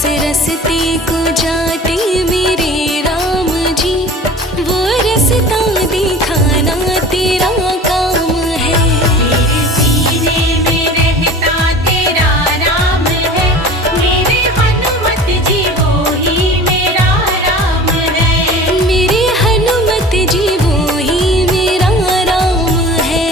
रस्ते को जाते मेरे राम जी, वो रास्ता दिखाना तेरा काम है। मेरे सीने में रहता तेरा राम है, मेरे हनुमत जी वो ही मेरा राम है। मेरे हनुमत जी वो ही मेरा राम है।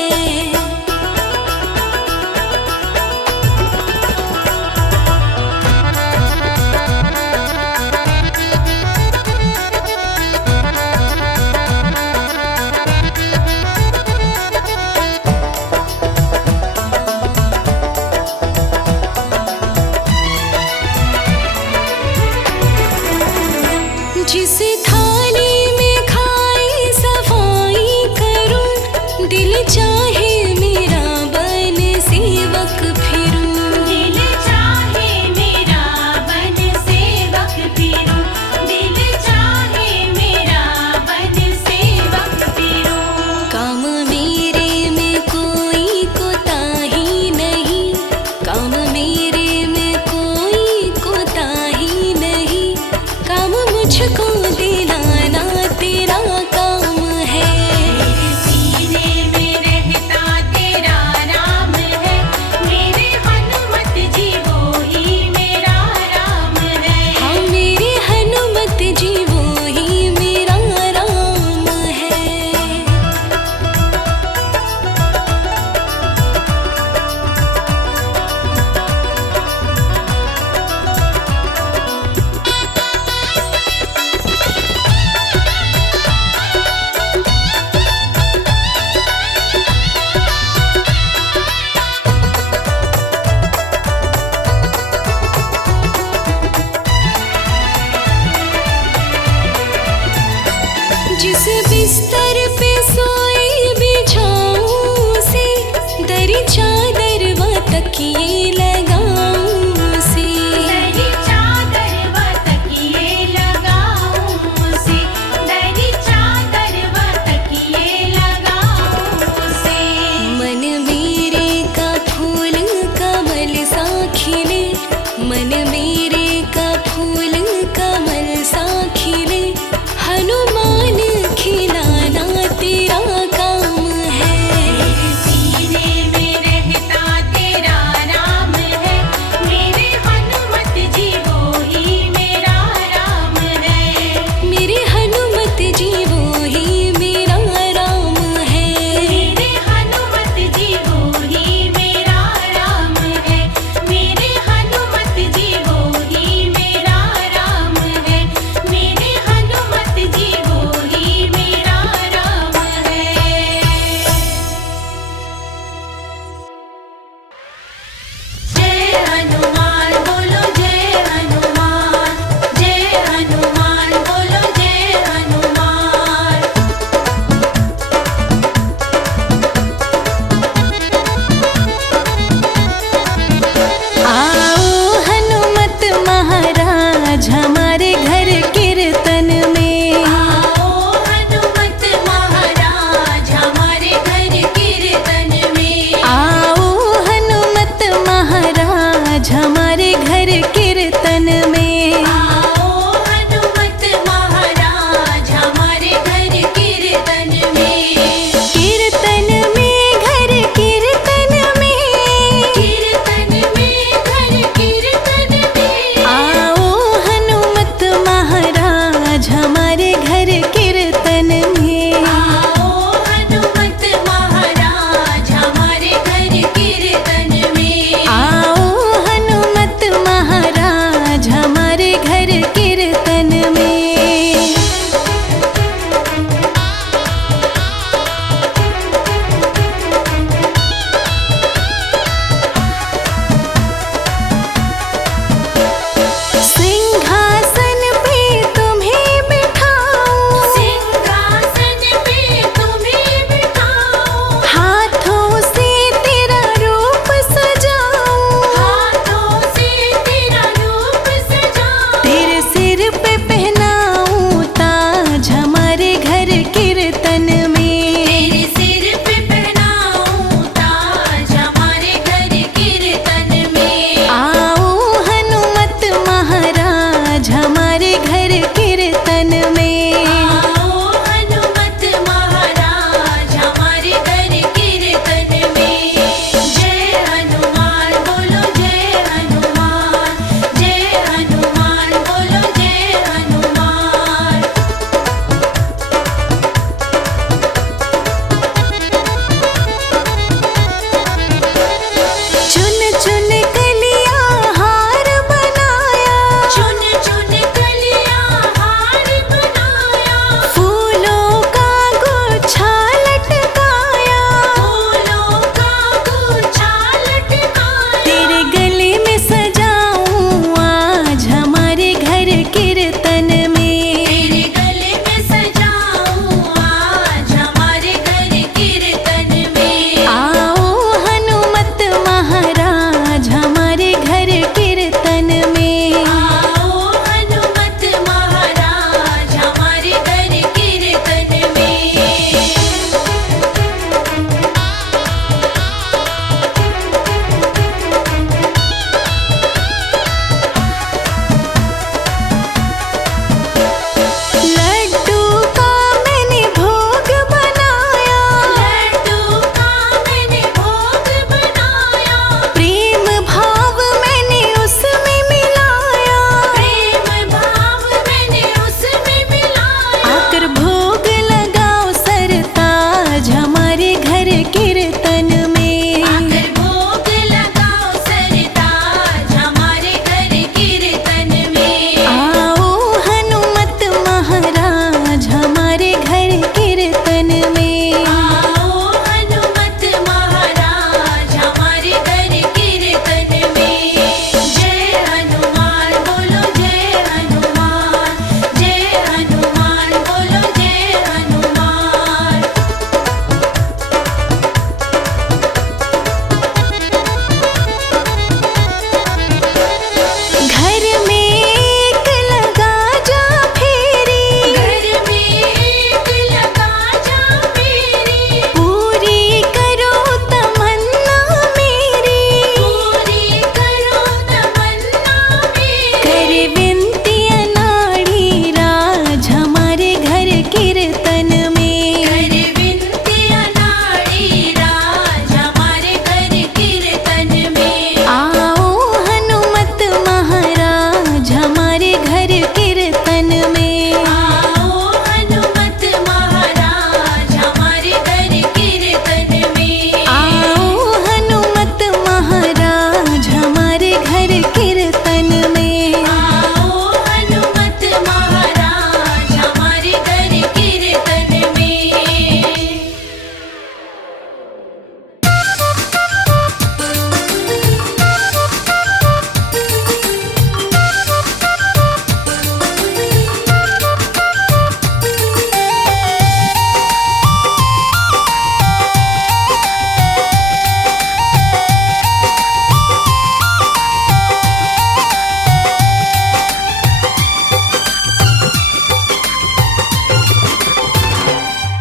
जिस थाली में खाई सफाई करूं, दिल चाहे मेरा बन सेवक फिरूं। दिल चाहे मेरा बन सेवक फिरूं, दिल चाहे मेरा बन सेवक फिरूं। काम मेरे में कोई कोताही नहीं, काम मेरे में कोई कोताही नहीं, काम मुझको दिलाना तेरा काम है। मेरे सीने में रहता तेरा राम है, मेरे हनुमत जी वो ही मेरा राम है। हाँ, मेरे हनुमत जी वो ही मेरा राम है।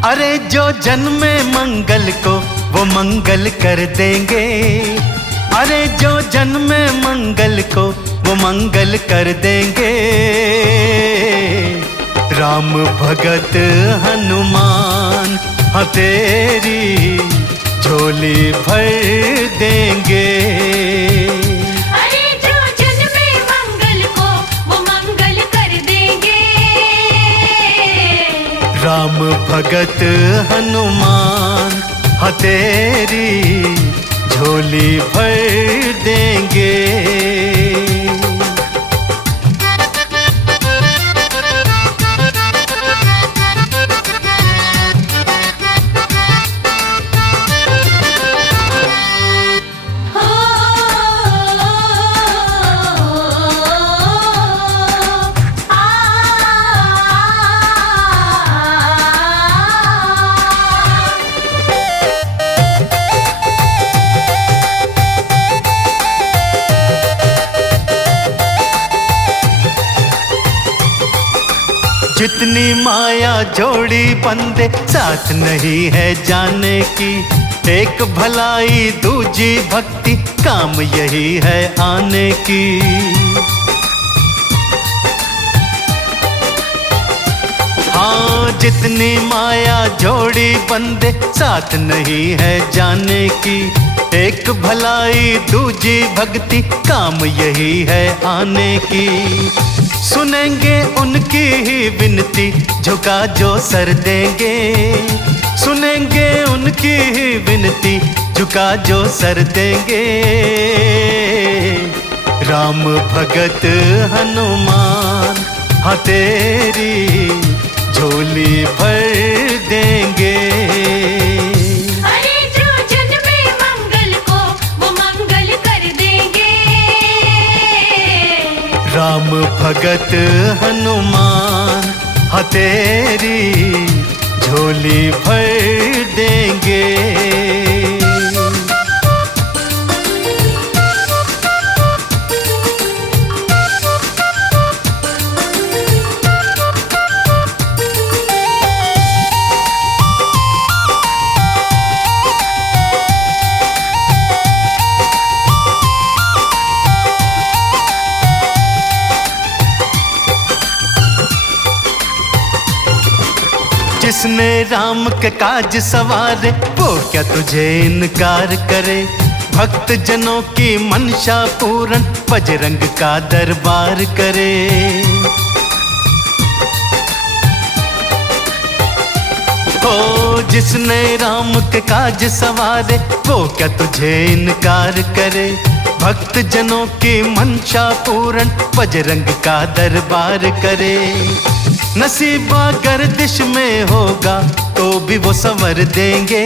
अरे जो जन्मे मंगल को वो मंगल कर देंगे, अरे जो जन्मे मंगल को वो मंगल कर देंगे। राम भगत हनुमान हाँ तेरी झोली भर देंगे। अरे जो जन्मे मंगल को वो मंगल कर देंगे। राम भगत हनुमान हाँ तेरी झोली भर देंगे। जितनी माया जोड़ी बंदे साथ नहीं है जाने की, एक भलाई दूजी भक्ति काम यही है आने की। हाँ जितनी माया जोड़ी बंदे साथ नहीं है जाने की, एक भलाई दूजी भक्ति काम यही है आने की। सुनेंगे उनकी ही विनती झुका जो सर देंगे, सुनेंगे उनकी ही विनती झुका जो सर देंगे। राम भगत हनुमान हाँ तेरी झोली भर देंगे। अरे जो जन्मे मंगल को वो मंगल कर देंगे। राम भगत हनुमान हाँ तेरी झोली भर देंगे। जिसने राम के काज सवारे वो क्या तुझे इनकार करे। भक्त जनों की मनसा पूरन बजरंग का दरबार करे। ओ जिसने राम के काज सवारे वो क्या तुझे इनकार करे। भक्त जनों की मनसा पूरन बजरंग का दरबार करे। नसीबा गर्दिश में होगा तो भी वो संवर देंगे,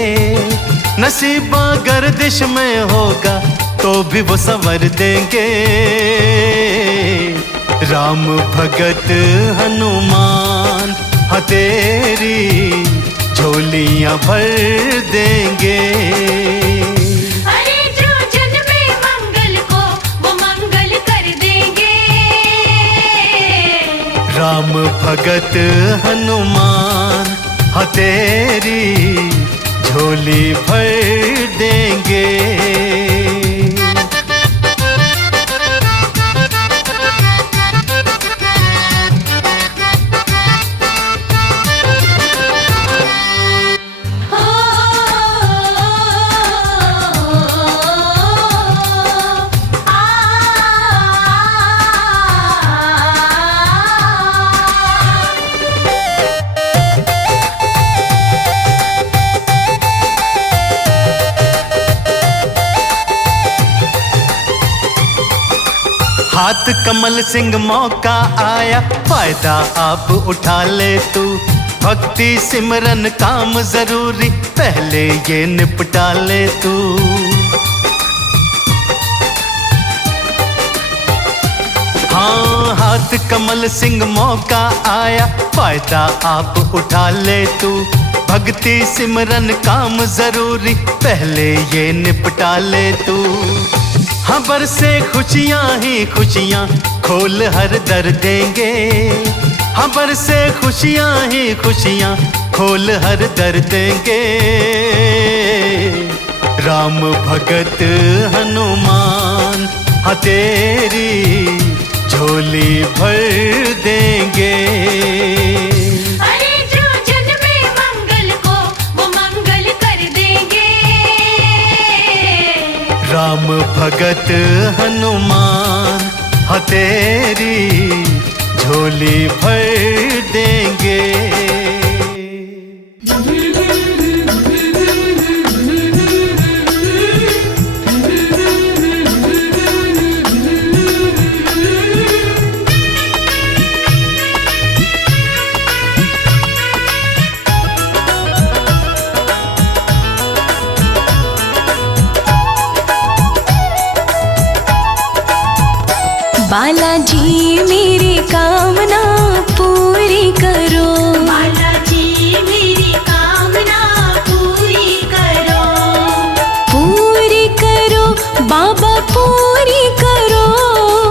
नसीबा गर्दिश में होगा तो भी वो संवर देंगे। राम भगत हनुमान हाँ तेरी झोलियां भर देंगे। अरे जो जन्मे मंगल को वो मंगल कर देंगे। राम भगत हनुमान हाँ तेरी झोली भर देंगे। हाथ कमल सिंह मौका आया फायदा आप उठा ले तू। भक्ति सिमरन काम जरूरी पहले ये निपटा ले तू। हाँ हाथ कमल सिंह मौका आया फायदा आप उठा ले तू। भक्ति सिमरन काम जरूरी पहले ये निपटा ले तू। हाँ बरसे खुशियाँ ही खुशियाँ खोल हर दर देंगे। हबर से खुशियां ही खुशियां खोल हर दर देंगे। राम भगत हनुमान हाँ तेरी झोली भर देंगे। अरे जो जन्मे मंगल को वो मंगल कर देंगे। राम भगत हनुमान हाँ तेरी झोली भर देंगे। बालाजी मेरी कामना पूरी करो। बालाजी मेरी कामना पूरी करो। पूरी करो बाबा पूरी करो।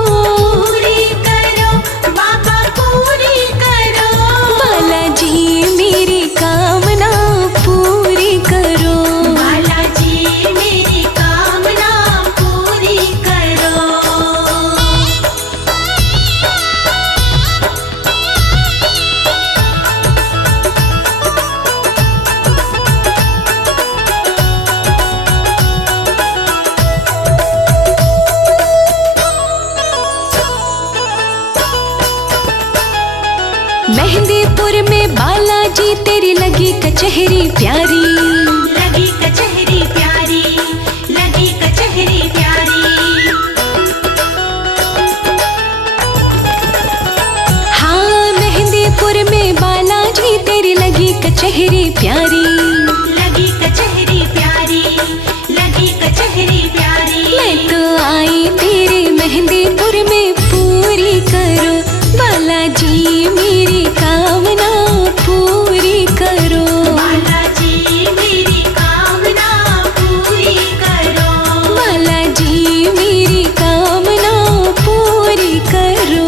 पूरी करो बाबा पूरी करो। बालाजी मेरी कामना पूरी करो। बालाजी मेरी कामना पूरी करो। मेहंदीपुर में बालाजी तेरी लगी कचहरी प्यारी। लगी कचहरी प्यारी। लगी कचहरी प्यारी। हाँ मेहंदीपुर में बालाजी तेरी लगी कचहरी प्यारी। लगी कचहरी प्यारी। लगी कचहरी प्यारी। मैं तो आई तेरे मेहंदीपुर में पूरी करो। बालाजी मेरी कामना पूरी करो। बालाजी मेरी कामना पूरी करो। बालाजी मेरी कामना पूरी करो।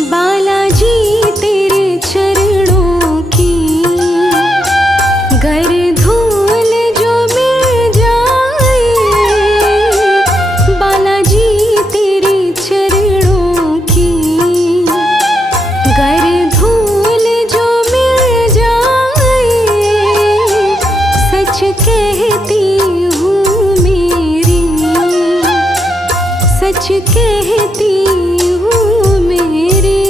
बालाजी तेरे चरणों की गर धूल जो मिल जाए, बालाजी तेरे चरणों की गर धूल जो मिल जाए, सच कहती हूँ मेरी, सच कहती हूँ मेरी।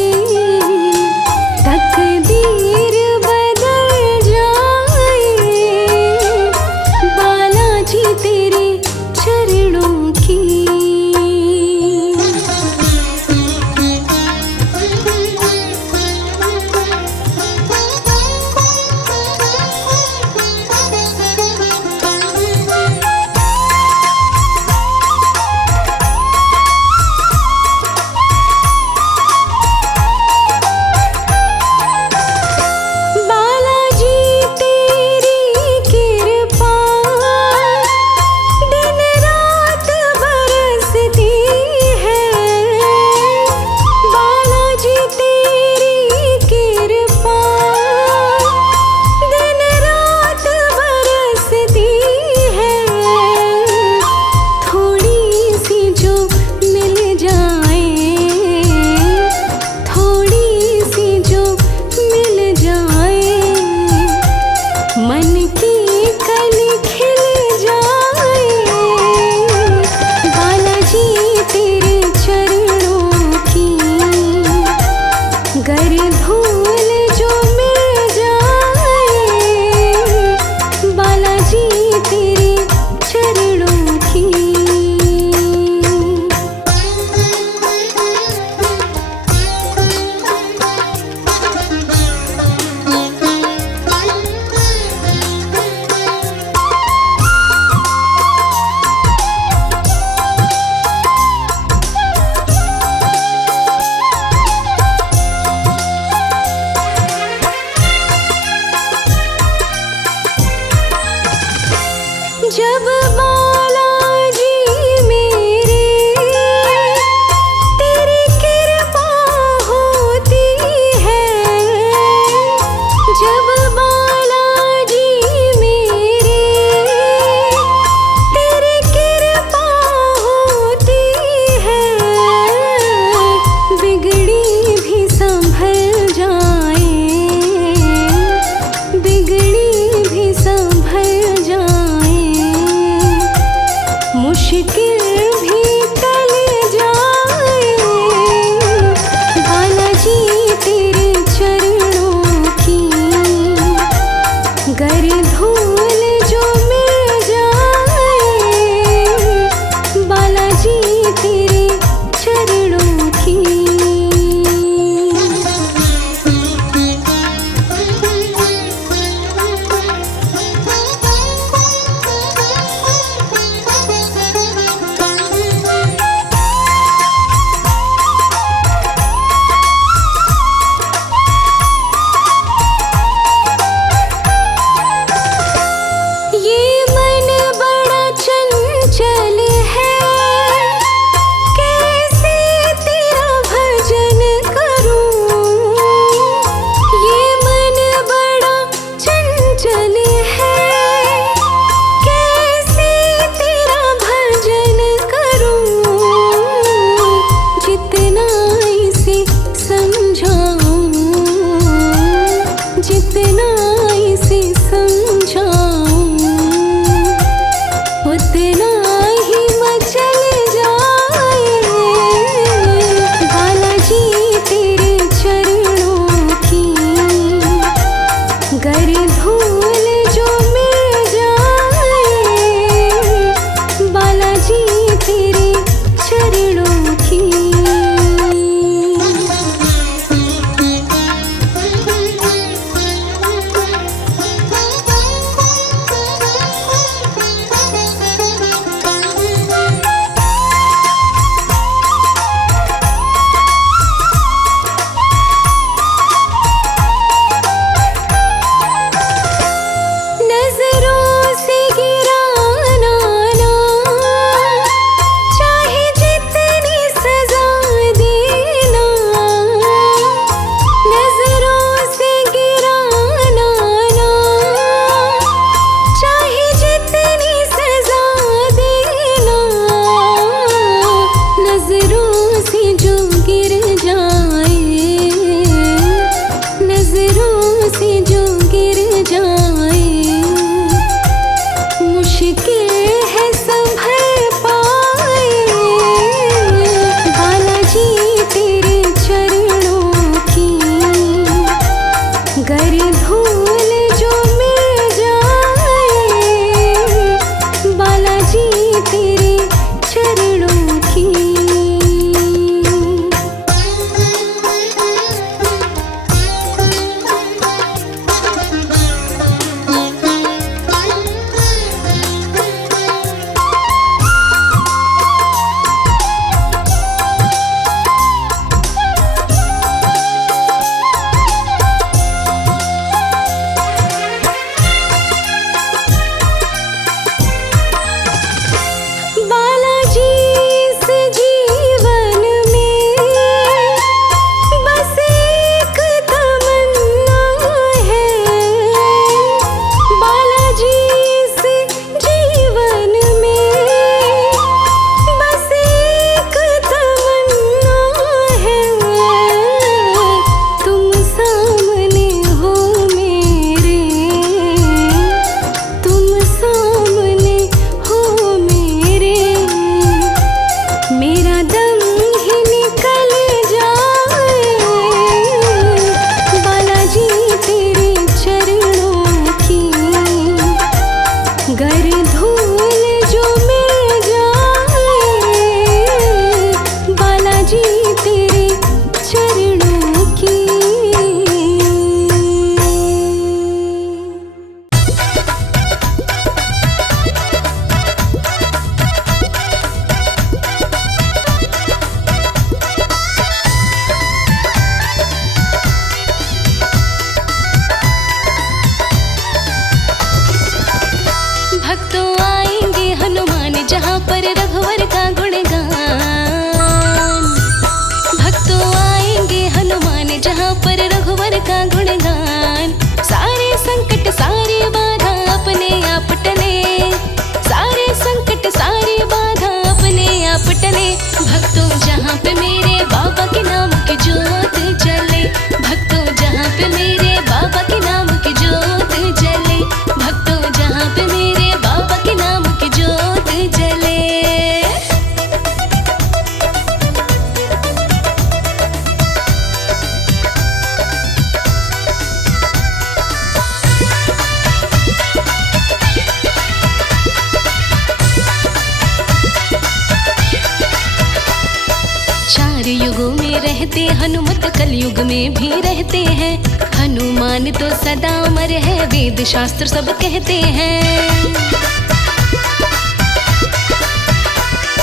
रहते हनुमत कलयुग में भी रहते हैं। हनुमान तो सदा अमर है, वेद शास्त्र सब कहते हैं।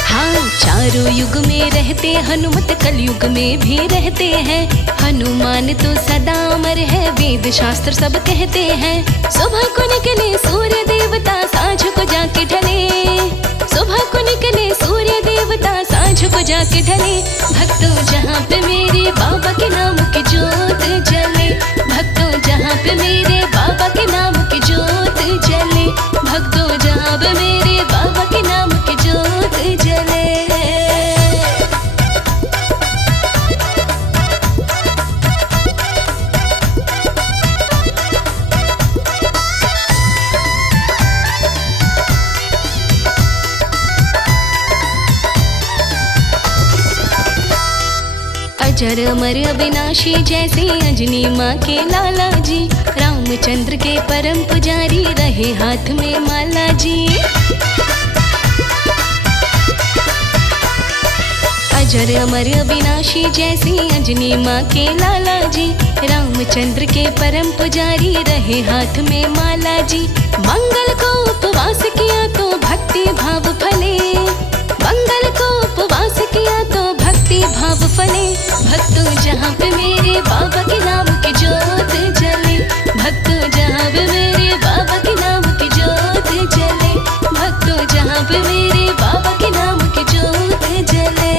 हाँ, चारों युग में रहते हनुमत कलयुग में भी रहते हैं। हनुमान तो सदा अमर है, वेद शास्त्र सब कहते हैं। सुबह को निकले सूर्य देवता, सांझ को जाके ढले। सुबह को निकले सूर्य देवता, सांझ को जाके ढले। भक्तों जहाँ पे मेरे बाबा के नाम की जोत जले। भक्तों जहाँ पे मेरे बाबा के नाम की जोत जले। भक्तों जहाँ पे मेरे बाबा के नाम की जोत जले। अजर अमर अविनाशी जैसे अंजनी माँ के लाला जी। रामचंद्र के परम पुजारी रहे हाथ में माला जी। अजर अमर अविनाशी जैसे अंजनी माँ के लाला जी। रामचंद्र के परम पुजारी रहे हाथ में माला जी। मंगल को उपवास किया तो भक्ति भाव फले। मंगल को उपवास किया तो भक्ति भाव फले। भक्तों जहाँ पे मेरे बाबा के नाम की जोत जले। भक्तों जहाँ पे मेरे बाबा के नाम की जोत जले। भक्तों जहाँ पे मेरे बाबा के नाम की जोत जले।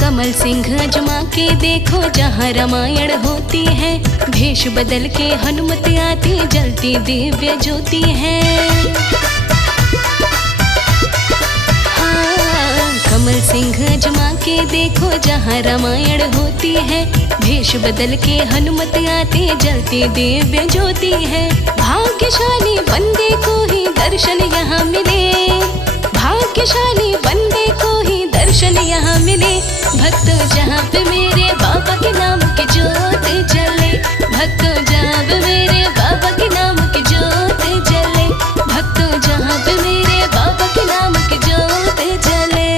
कमल सिंह अजमा के देखो जहाँ रामायण होती है। भेष बदल के हनुमत आती, जलती दिव्य ज्योति है। हाँ, कमल सिंह अजमा के देखो जहाँ रामायण होती है। भेष बदल के हनुमत आती, जलती दिव्य ज्योति है। भाग्यशाली बंदे को ही दर्शन यहाँ मिले। भाग्यशाली बंदे को ही दर्शन यहाँ मिले। भक्तों जहाँ पे मेरे बाबा के नाम की जोत जले। भक्तों जहाँ पे मेरे बाबा के नाम की जोत जले। भक्तों जहाँ पे मेरे बाबा के नाम की जोत जले।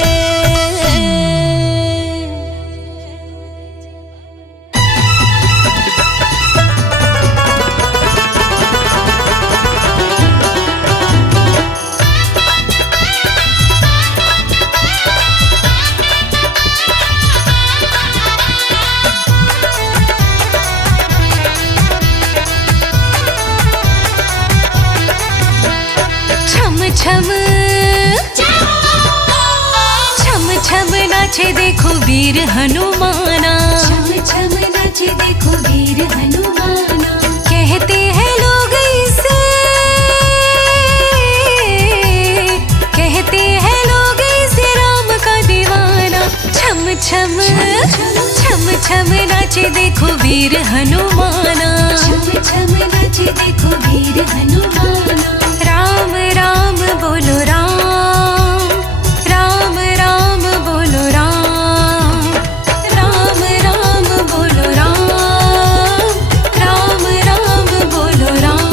छम छम छम नाचे देखो वीर हनुमाना। छम छम नाचे देखो वीर हनुमाना। कहते हैं लोग इसे, कहते हैं लोग इसे राम का दीवाना। छम छम छम छम नाचे देखो वीर हनुमाना। छम छम नाचे देखो वीर हनुमाना। राम राम बोलो राम, राम राम बोलो राम। राम राम बोलो राम, राम राम बोलो राम।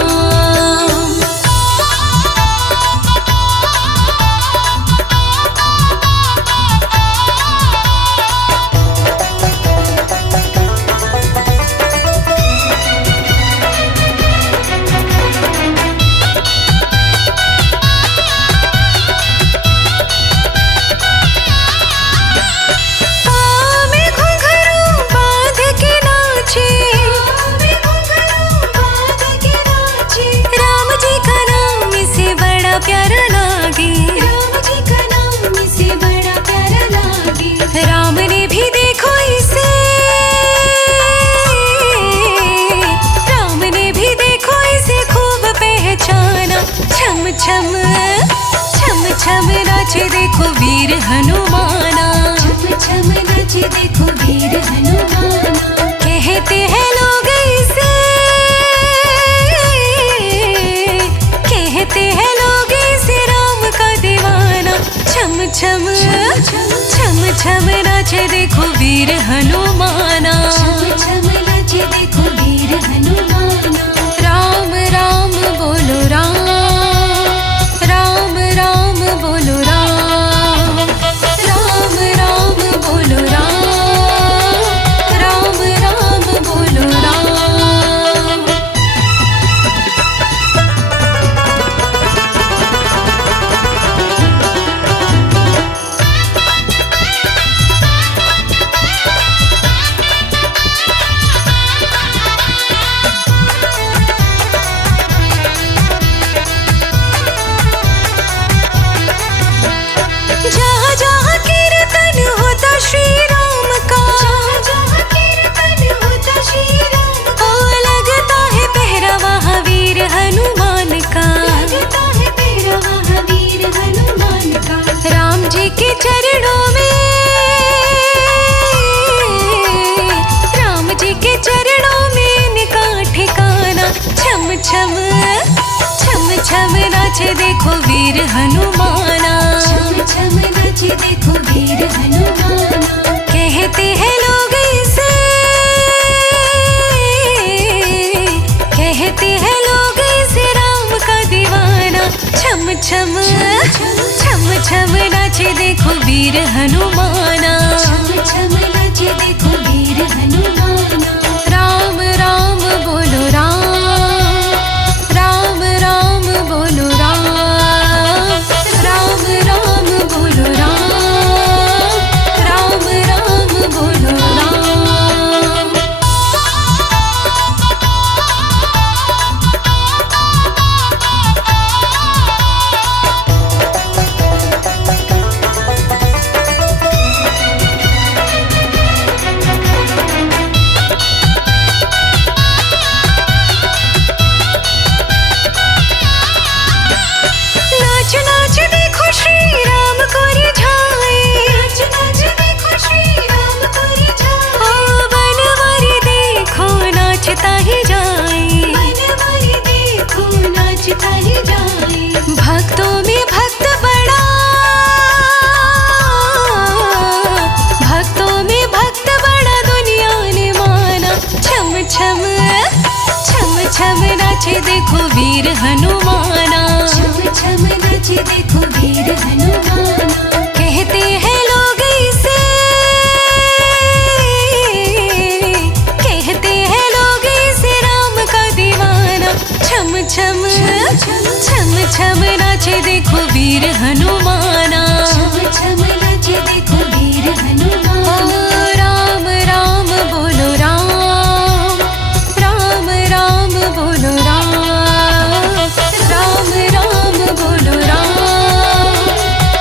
छम छम छम नाचे देखो वीर हनुमाना। छम छम नाचे देखो वीर हनुमाना। कहते हैं लोग इसे, कहते हैं लोग इसे राम का दीवाना। छम छम छम छम नाचे देखो वीर हनुमाना, छम छम नाचे देखो वीर हनुमाना। राम राम बोलो राम, राम राम बोलो राम, राम राम बोलो राम, राम राम बोलो राम। जहाँ जहाँ कीर्तन होता श्री राम का, जहाँ जहाँ कीर्तन होता श्री राम का, ओ लगता है पहरा वहाँ वीर हनुमान का। लगता है पहरा वहाँ वीर हनुमान का। राम जी के चरणों में, राम जी के चरणों में इनका ठिकाना। छम छम छम छम नाचे देखो वीर हनुमाना, छम छम नाचे देखो वीर हनुमाना। कहते हैं लोग इसे, कहते हैं लोग इसे राम का दीवाना। छम छम छम छम नाचे देखो वीर हनुमाना, छम छम नाचे देखो वीर हनुमाना। राम राम बोलो राम, राम राम बोलो राम, राम राम बोलो राम, राम राम बोलो राम। नाच नाच देखो श्री राम को रिझाए, नाच नाच देखो श्री राम को रिझाए। ओ बनवारी देखो नाचता ही जाए, बनवारी देखो नाचता ही जाए। भक्तों में भक्त बड़ा, भक्तों में भक्त बड़ा दुनिया ने माना। छम छम छम छम नाचे देखो वीर हनुमाना, छम छम नाचे देखो वीर हनुमाना। कहते हैं लोग इसे, कहते हैं लोग इसे राम का दीवाना। छम छम छम छम नाचे देखो वीर हनुमाना, छम छम नाचे देखो वीर हनुमाना। ओ राम राम बोलो राम, राम राम बोलो राम, राम राम बोलो राम,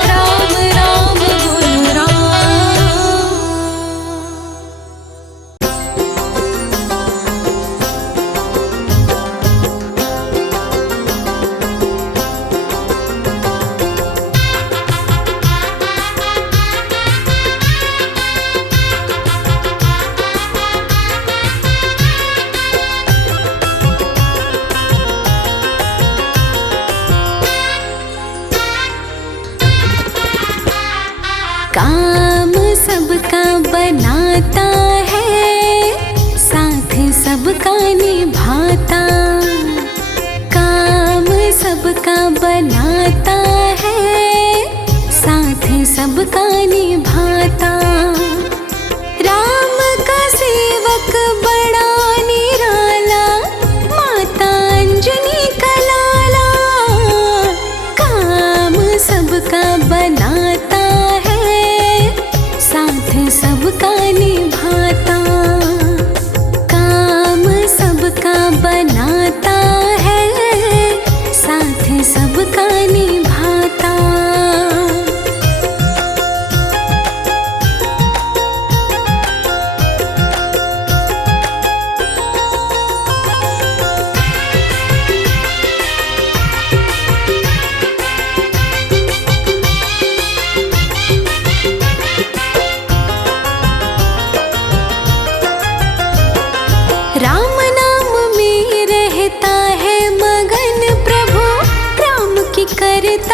राम राम बोलो राम। काम सबका बनाता है, साथ सबका निभाता। काम सबका बनाता है, साथ सबका निभाता। राम का सेवक बड़ा निराला, माता अंजनी का लाला। काम सबका बनाता है, साथ सबका निभाता। काम सबका बनाता है, साथ सबका निभाता। राम नाम में रहता है मगन प्रभु, राम की करता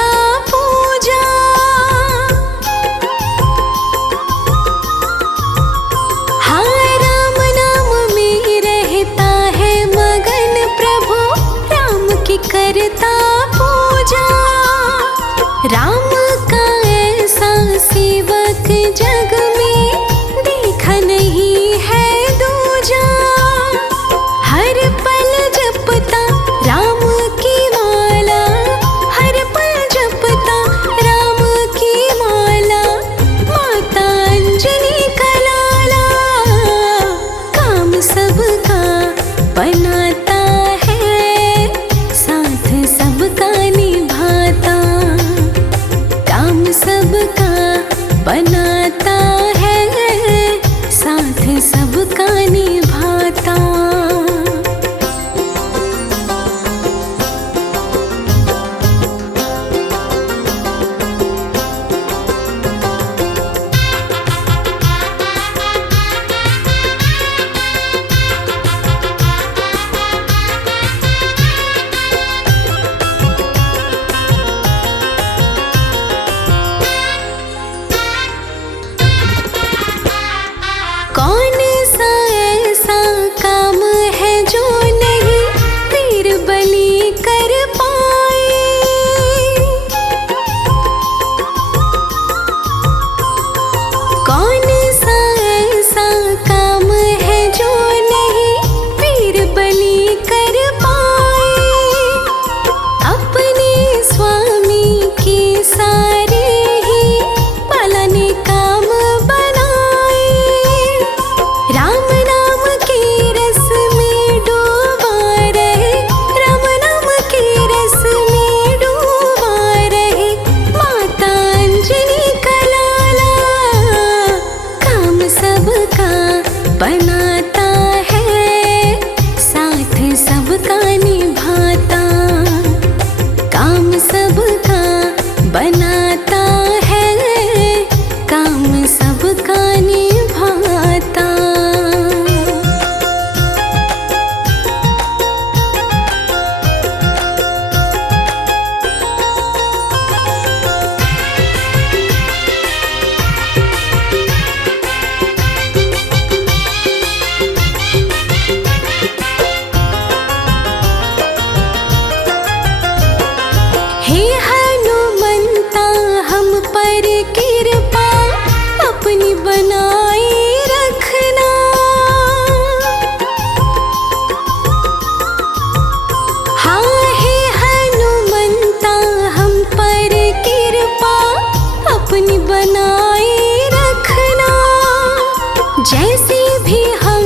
जैसे भी हम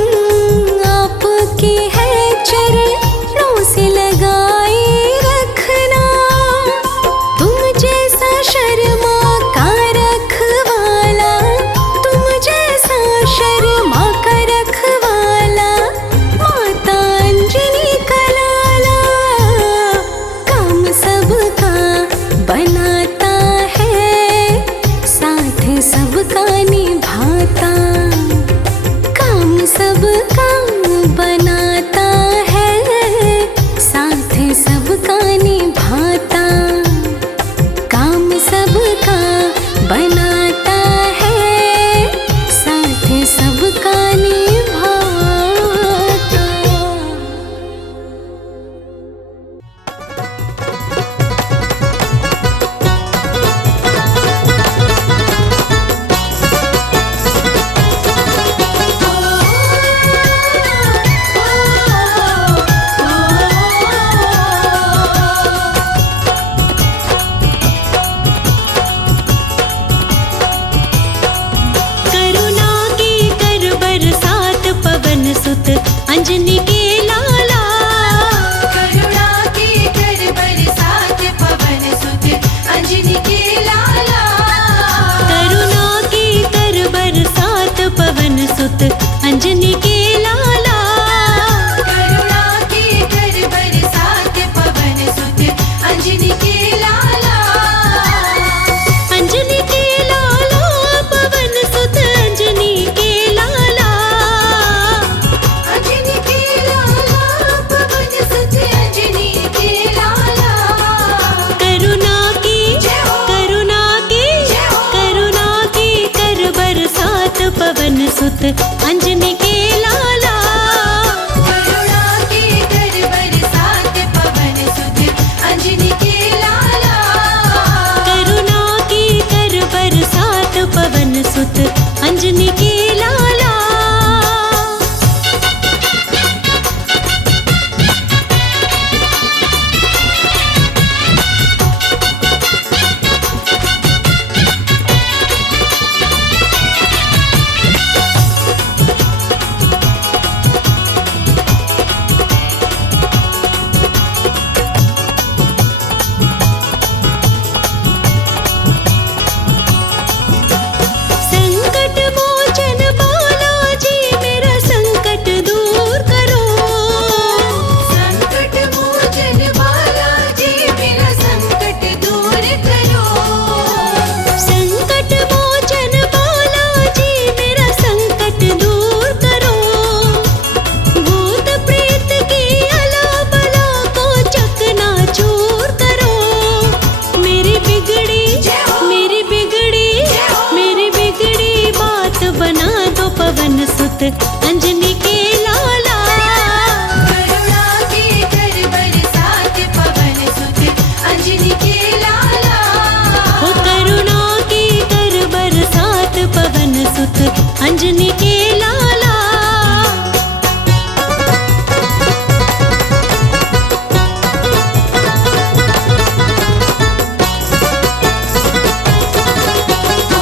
आपके हैं चरणों से लगाए रखना, तुम जैसा शर्मा का रखवाला, तुम जैसा शर्मा का रखवाला, माता अंजनी का लाला, काम सबका बनाता है, साथ सबका निभाता, काम सबका बनाता है, साथ सबका निभाता, काम सबका बनाता है, साथ सबका निभाता। अंजनी के लाला, करुणा के कर बरसात पवन सुत अंजनी के लाला, करुणा के कर बरसात पवन सुत अंजनी के लाला, करुणा के कर बरसात पवन सुत अंजनी के लाला, अंजनी के लाला पवन सुत अंजनी के लाला, पवन सुत अंजनी के लाला, करुणा के कर बरसात पवन सुत अंजनी के लाला, करुणा के कर बरसात पवन सुत अंजनी के लाला। अंजनी के लाला, करुणा के कर बरसात पवन सुत अंजनी के लाला, हो करुणा के कर बरसात पवन सुत अंजनी के लाला। Oh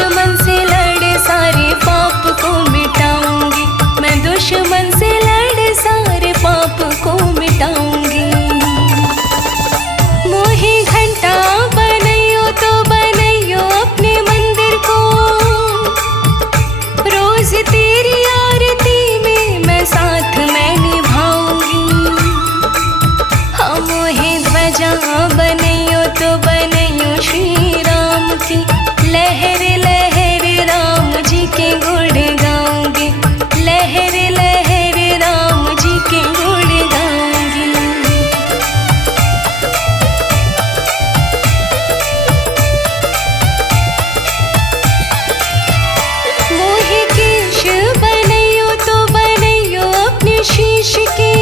दुश्मन से लड़े सारे पाप को मिटाऊंगी, मैं दुश्मन से लड़े सारे पाप को मिटाऊंगी। मोहे घंटा बनइयो तो बनइयो अपने मंदिर को, रोज तेरी आरती में मैं साथ मैं निभाऊंगी। हाँ मोहे ध्वजा बनइयो तो बनइयो श्री राम की, लहर लहर राम जी के गुण गाऊंगी, लहर लहर राम जी के गुण गाऊंगी। मोहे केश बनइयो तो बनइयो अपने शीश के,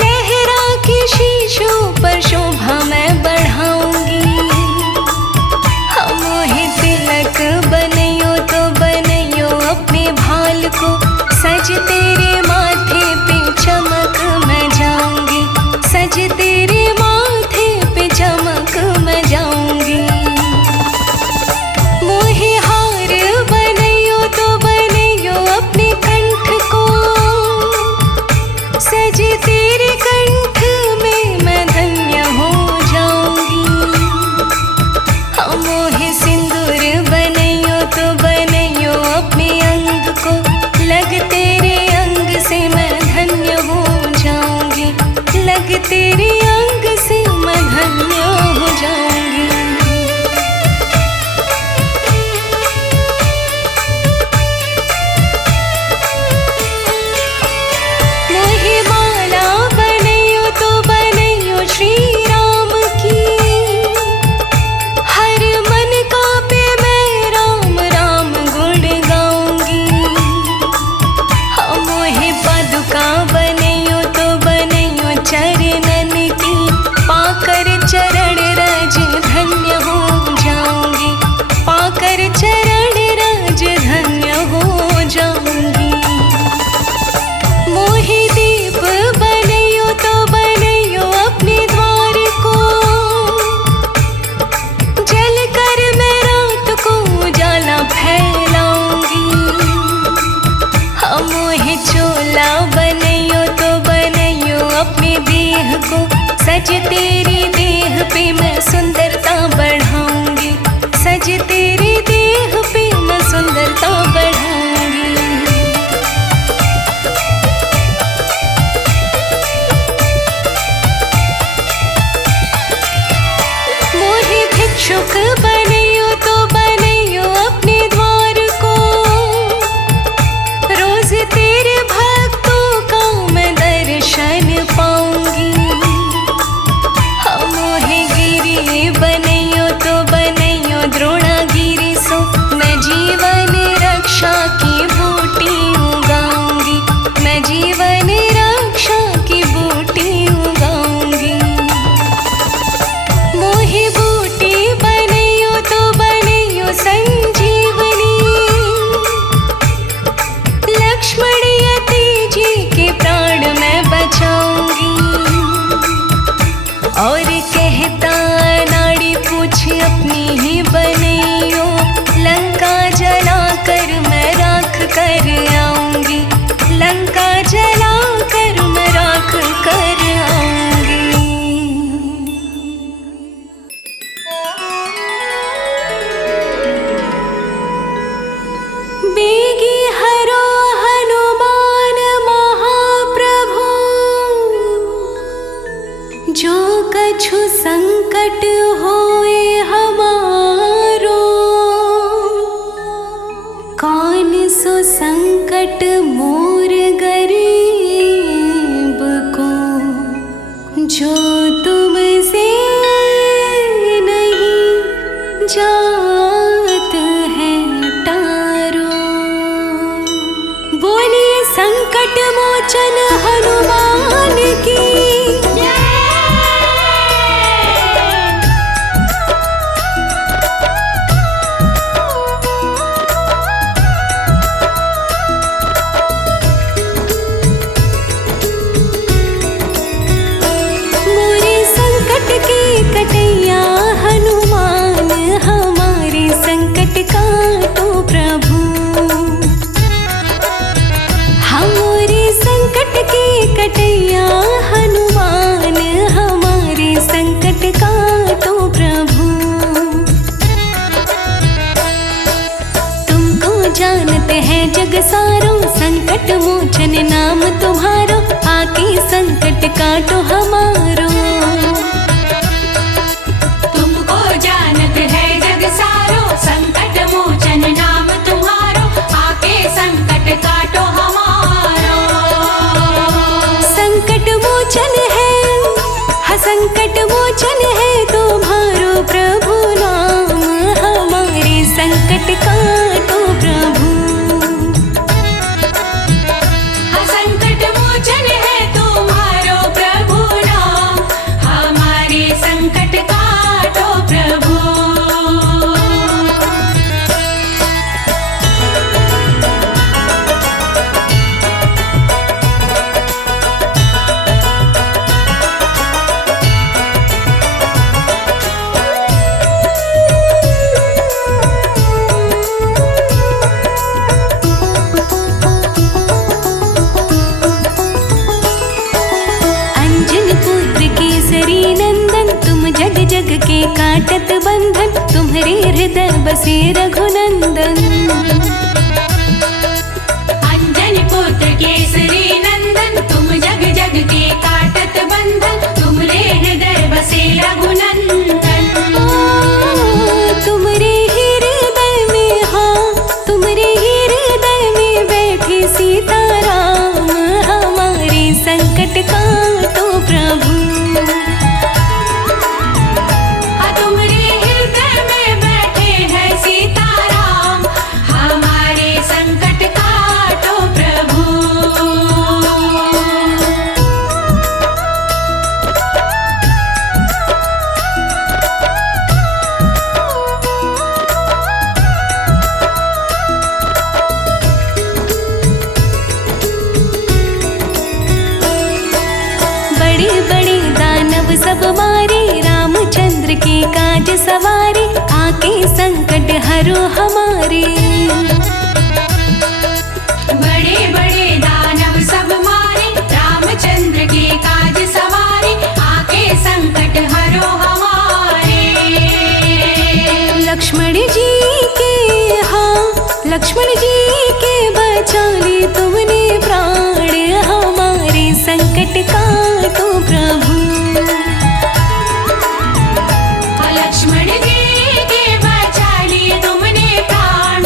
लहरा के शीशों पर शोभा मैं बढ़ाऊंगी। हाँ मोहे तिलक बनइयो तो बनइयो अपने भाल को, सज तेरे माथे पे चमक मैं जाऊंगी, सज तेरे माथे पे चमक मैं जाऊंगी। मोहे हार बनइयो तो बनइयो अपने कंठ को, सज तेरे कंठ में मैं धन्य हो जाऊंगी। हाँ मोहे सिंदूर बनइयो तो बनइयो अपने अंग को, लग तेरे अंग से मैं धन्य हो जाऊंगी, लग तेरे अंग से मैं धन्य हो जाऊंगी। मोहे माला बनइयो तो बनइयो श्री राम की, हर मन का पे मैं राम राम गुण गाऊंगी। हाँ मोहे पादुका बनइयो तो बनइयो चरणन की, पाकर चरण रज धन्य हो जाऊंगी, पाकर चरण रज धन्य हो जाऊंगी। मोहे दीप बनइयो तो बनइयो अपने द्वार को, जल कर मैं रात को उजाला फैलाऊंगी। हाँ मोहे चोला बनइयो तो बनइयो अपने देह को, सज तेरी देह पे मैं सुंदरता बढ़ाऊंगी, सज तेरी देह पे मैं सुंदरता बढ़ाऊंगी। मोहे भिक्षुक बनइयो तो बनइयो अपने द्वार को, रोज तेरे भक्तों का मैं दर्शन पाऊंगी। हाँ मोहे गिरी बनइयो तो बनइयो द्रोणागिरी सो, मैं जीवन रक्षा की बूटी उगाऊंगी, मैं जीवन रक्षा की बूटी उगाऊंगी। मोहे बूटी बनइयो तो बनइयो संजीवनी, लक्ष्मण यति जी के प्राण मैं बचाऊंगी। और कहता नाड़ी पूछ अपनी ही बनइयो, लंका जला कर मैं राख कर आऊंगी, लंका जला कर मैं राख कर आऊंगी। बेगी हरो हनुमान महाप्रभु, जो कछु संकट होए हमारो, कौन सो संकट मोर गरीब को, जो तुमसे नहीं जात है टारो। बोलिए संकट मोचन हनुमान की। मोरे संकट के कटैया हनुमान हमारे नाम तुम्हारो, आके संकट काटो हमारो। तुमको जानत है जग सारो, संकट मोचन नाम तुम्हारो, आके संकट काटो हमारो। संकट मोचन है, हाँ संकट मोचन है तुम्हारो प्रभु नाम, हमारे संकट काटो प्रभु। हाँ संकट मोचन है तुम्हारो प्रभु नाम, हमारे संकट काटो प्रभु। जग जग के काटत बंधन, तुम्हारे हृदय बसे रघुनंदन। अंजन पुत्र केसरी नंदन, तुम जग जग के काटत बंधन, तुम्हारे हृदय बसे रघुनंदन। तुम्हारे हृदय में, हाँ तुम्हारे हृदय में बैठे सीताराम, हमारे संकट काटो प्रभु। सब मारे रामचंद्र के काज सवारे, आके संकट हरो हमारे। बड़े बड़े दानव सब मारे, रामचंद्र के काज सवारे, आके संकट हरो हमारे। लक्ष्मण जी के, हाँ लक्ष्मण जी के बचा ली तुमने प्राण, हमारे संकट काटो प्रभु। लक्ष्मण जी के बचा लिए तुमने प्राण,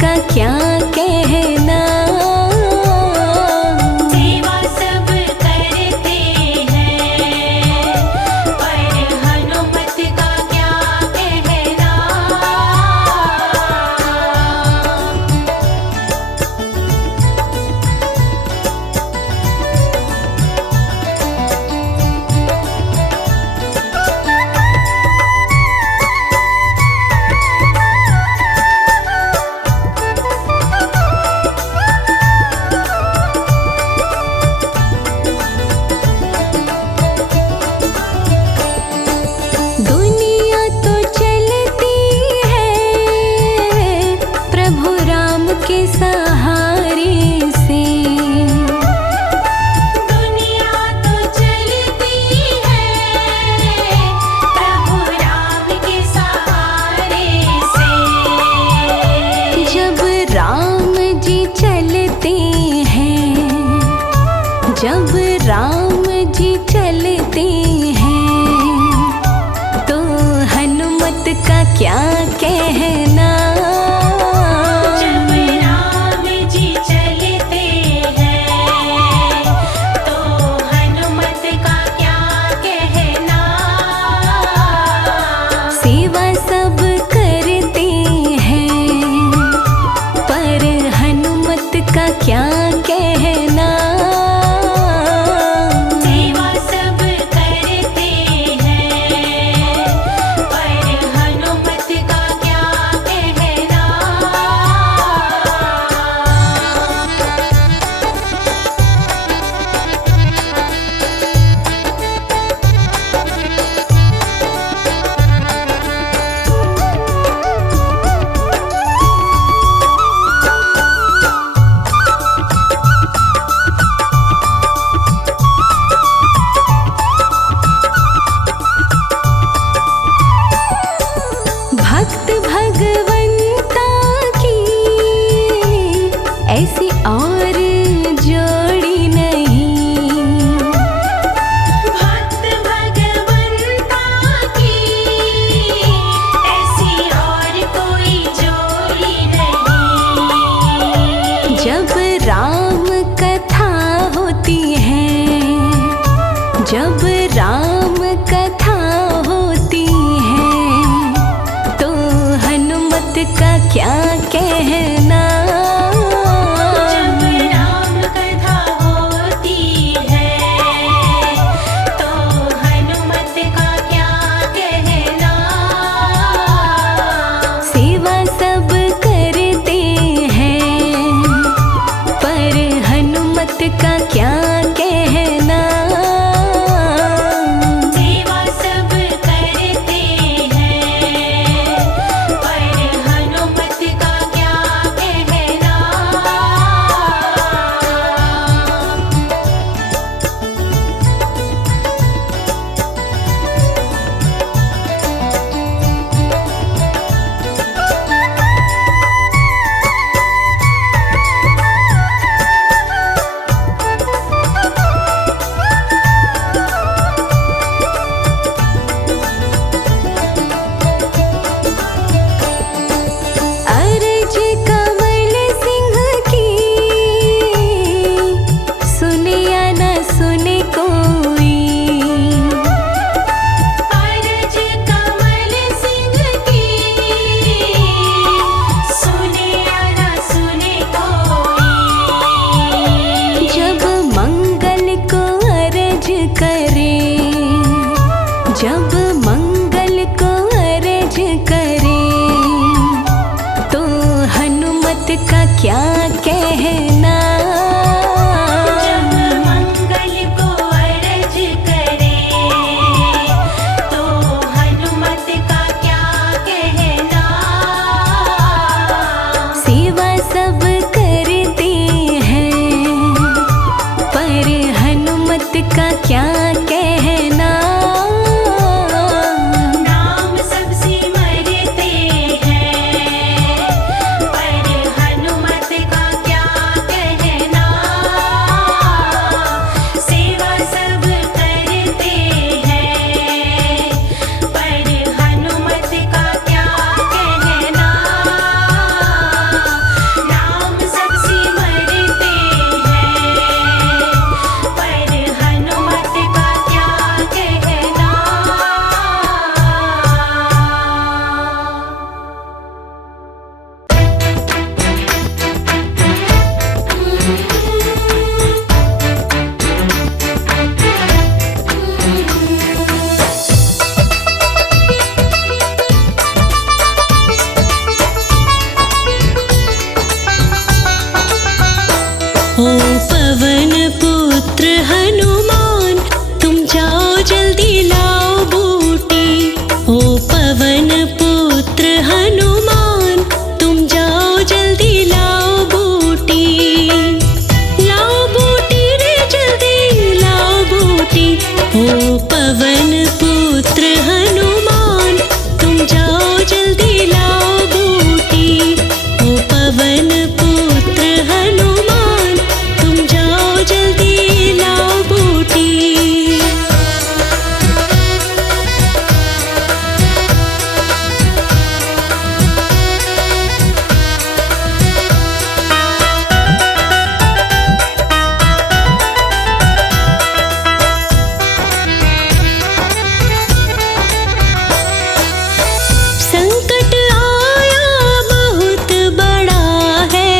का क्या कहना। सेवा सब करते हैं पर हनुमत का क्या कहना। दुनिया तो चलती है प्रभु राम के सहारे से। दुनिया तो चलती है प्रभु राम के सहारे से। जब राम जी चलते हैं, जब राम जी चलते हैं, तो हनुमत का क्या कहना। जब राम जी चलते हैं तो हनुमत का क्या कहना। सेवा सब करते हैं पर हनुमत का क्या कहना। सेवा सब करते हैं पर हनुमत का क्या कहना। भक्त भगवंता की ऐसी और जोड़ी नहीं। भक्त भगवंता की ऐसी और कोई जोड़ी नहीं। जब राम कथा होती है, जब राम कथा होती है, तो हनुमत का क्या कहना। जब राम कथा होती है तो हनुमत का क्या कहना। सेवा सब करते हैं पर हनुमत का क्या कहना। सेवा सब करते हैं पर हनुमत का क्या कहना। अर्ज कमल सिंह की सुने या न सुने कोई। अर्ज कमल सिंह की सुने या न सुने कोई। जब मंगल को अर्ज करे, जब मंगल को अर्ज करे, तो हनुमत का क्या कहना। जब मंगल को अर्ज करे तो हनुमत का क्या कहना। सेवा सब करते हैं पर हनुमत का क्या कहना। नाम सब सिमरते हैं पर हनुमत का क्या ओ पवन पुत्र हनुमान, तुम जाओ जल्दी लाओ बूटी। ओ पवन पुत्र हनुमान, तुम जाओ जल्दी लाओ बूटी। लाओ बूटी रे जल्दी लाओ बूटी। ओ पवन पुत्र हनुमान, तुम जाओ जल्दी लाओ बूटी। ओ पवन पुत्र हनुमान, तुम जाओ जल्दी लाओ बूटी। संकट आया बहुत बड़ा है,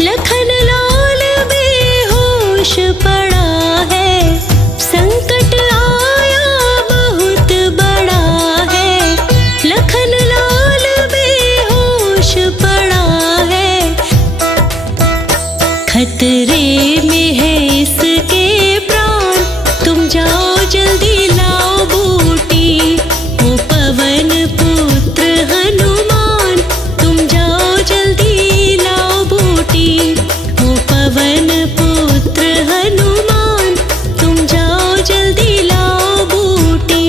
लखन लाल बेहोश पड़ा है। संकट आया बहुत बड़ा है, लखन लाल बेहोश पड़ा है। खतरे में है इसके प्राण, तुम जाओ जल्दी लाओ बूटी। ओ पवन पुत्र हनुमान, तुम जाओ जल्दी लाओ बूटी। ओ पवन पुत्र हनुमान, तुम जाओ जल्दी लाओ बूटी।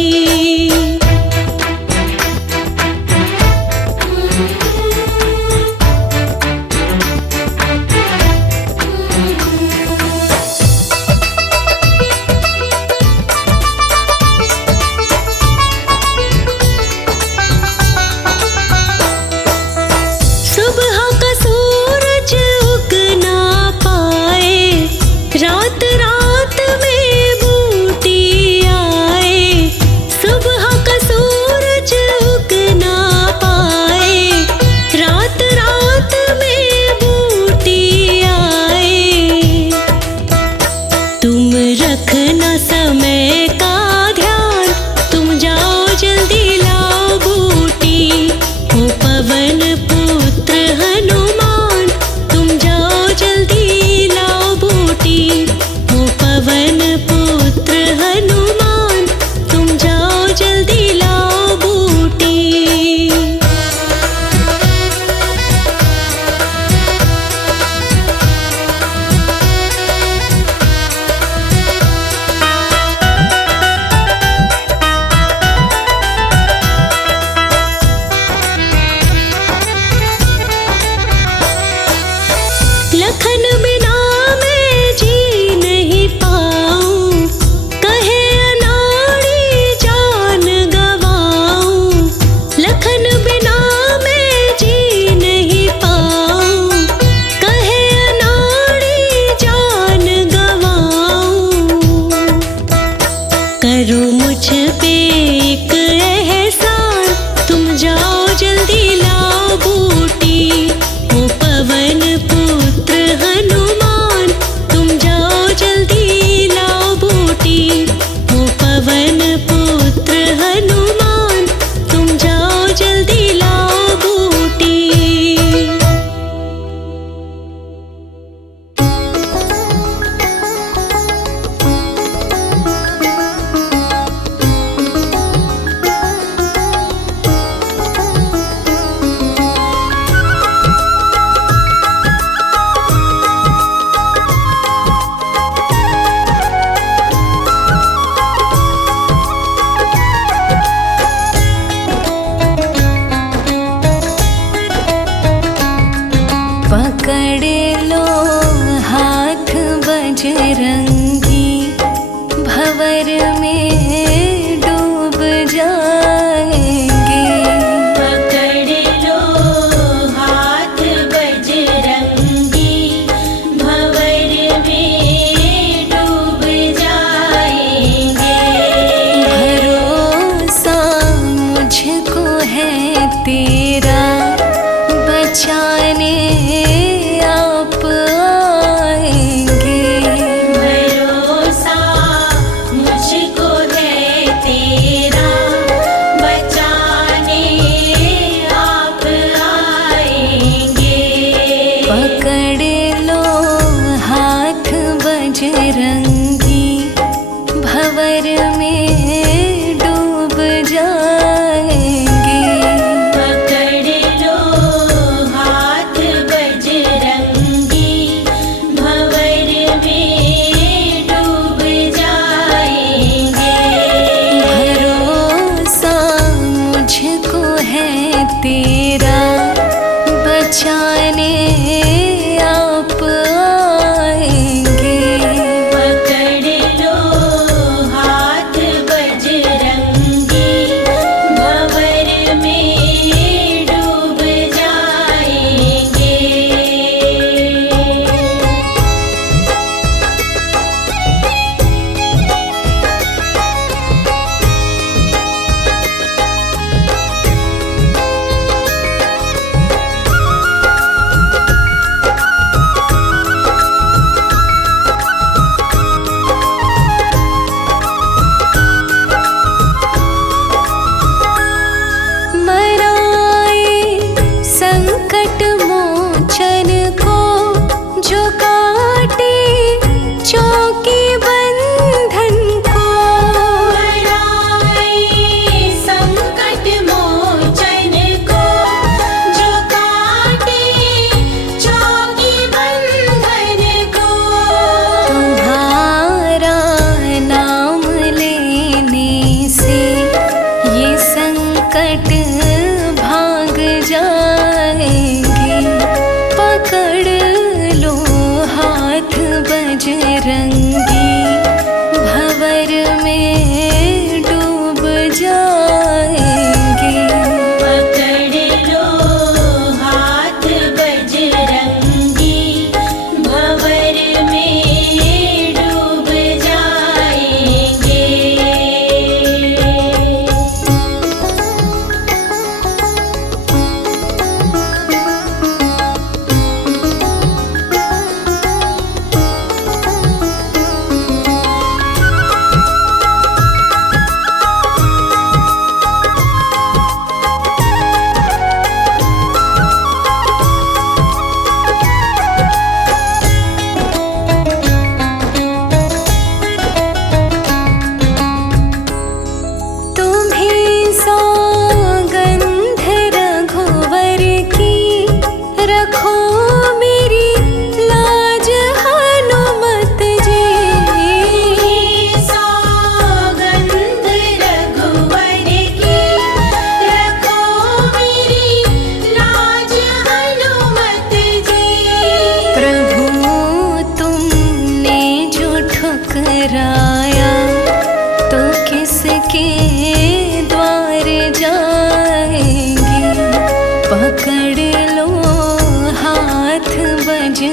सुबह का सूरज उग ना पाए, रात रात में बूटी आए। सुबह का सूरज उग ना पाए, रात रात में बूटी आए। तुम रखना समय का ध्यान, तुम जाओ जल्दी लाओ बूटी। ओ पवन पुत्र हनुमान, तुम जाओ जल्दी लाओ बूटी। ओ पवन पुत्र हनुमान, तुम जाओ जल्दी लाओ बूटी। लखन बिना मैं जी नहीं पाऊं, कहे अनाड़ी जान गवाऊं। लखन बिना मैं जी नहीं पाऊं, कहे अनाड़ी जान गवाऊं। करो मुझ पे एक एहसान, तुम जाओ जल्दी लाओ बूटी। ओ पवन पुत्र हनुमान, तुम जाओ जल्दी लाओ बूटी। ओ पवन पुत्र हनुमान, तुम जाओ जल्दी लाओ बूटी। पकड़ लो हाथ बजरंगी, भंवर में डूब जाएंगे। पकड़ लो हाथ बजरंगी, भंवर में डूब जाएंगे। भरोसा मुझको है तेरा, बचाने आप आएंगे। भरोसा मुझको है तेरा, बचाने आप आएंगे। पकड़ लो हाथ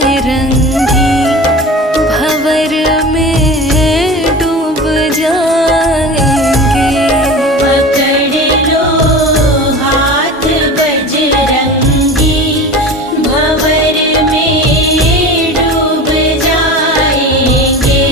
बजरंगी भंवर में डूब जाएंगे। पकड़ लो हाथ बजरंगी, भंवर में डूब जाएंगे।